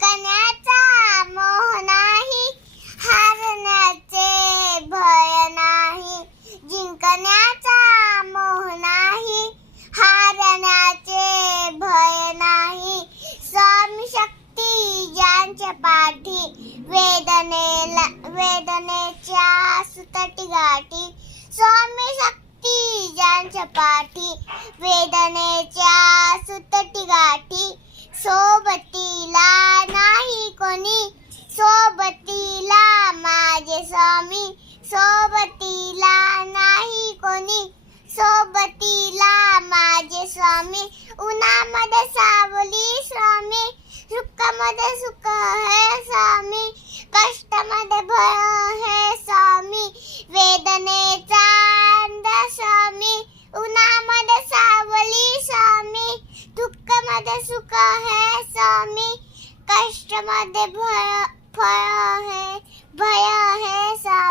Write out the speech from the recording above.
जिंकण्याचा मोह नाही, हारण्याचे भय नाही. जिंकण्याचा मोह नाही, हारण्याचे भय नाही. स्वामी शक्ती ज्यांच्या पाठी, वेदनेच्या सुतटी गाठी. स्वामी शक्ती ज्यांच्या पाठी, वेदनेच्या सुतटी गाठी. सोबतीला नाही कोणी, सोबतीला माझे स्वामी. सोबतीला नाही कोणी, सोबतीला माझे स्वामी. उन्हामध्ये सावली स्वामी, सुखामध्ये सुख है स्वामी. कष्टामध्ये भय है स्वामी, वेदनेचा अंदाज स्वामी. उन्हामध्ये सावली स्वामी, दुःखामध्ये सुख है स्वामी. कष्टामध्ये भय है स्वामी.